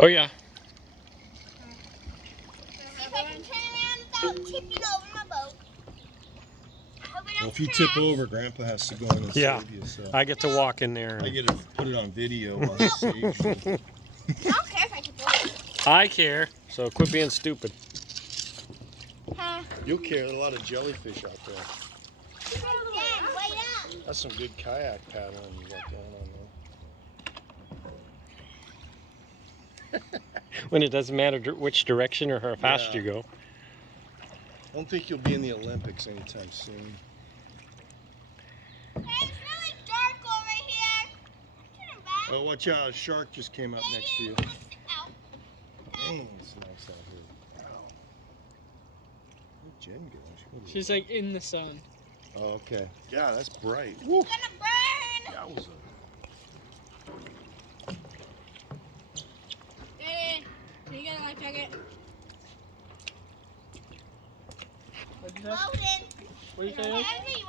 Oh yeah. See if I can turn around without tipping over my boat. Well, if you tip over, Grandpa has to go in and save you. So I get to walk in there. I get to put it on video while he saves you. I don't care if I tip over. I care, so quit being stupid. You'll care. There's a lot of jellyfish out there. Again, wait up. That's some good kayak paddling you got going on there. When it doesn't matter which direction or how fast you go. I don't think you'll be in the Olympics anytime soon. Hey, it's really dark over here. Turn back. Oh, watch out. A shark just came up next to you. Ow. Dang, it's nice out here. Wow. Where'd Jen go? She's like in the sun. Oh, okay. Yeah, that's bright. Woo. It's gonna burn. Yowza. Hey, you got a life jacket? What'd you say? Loaded. What do you say? Heavy.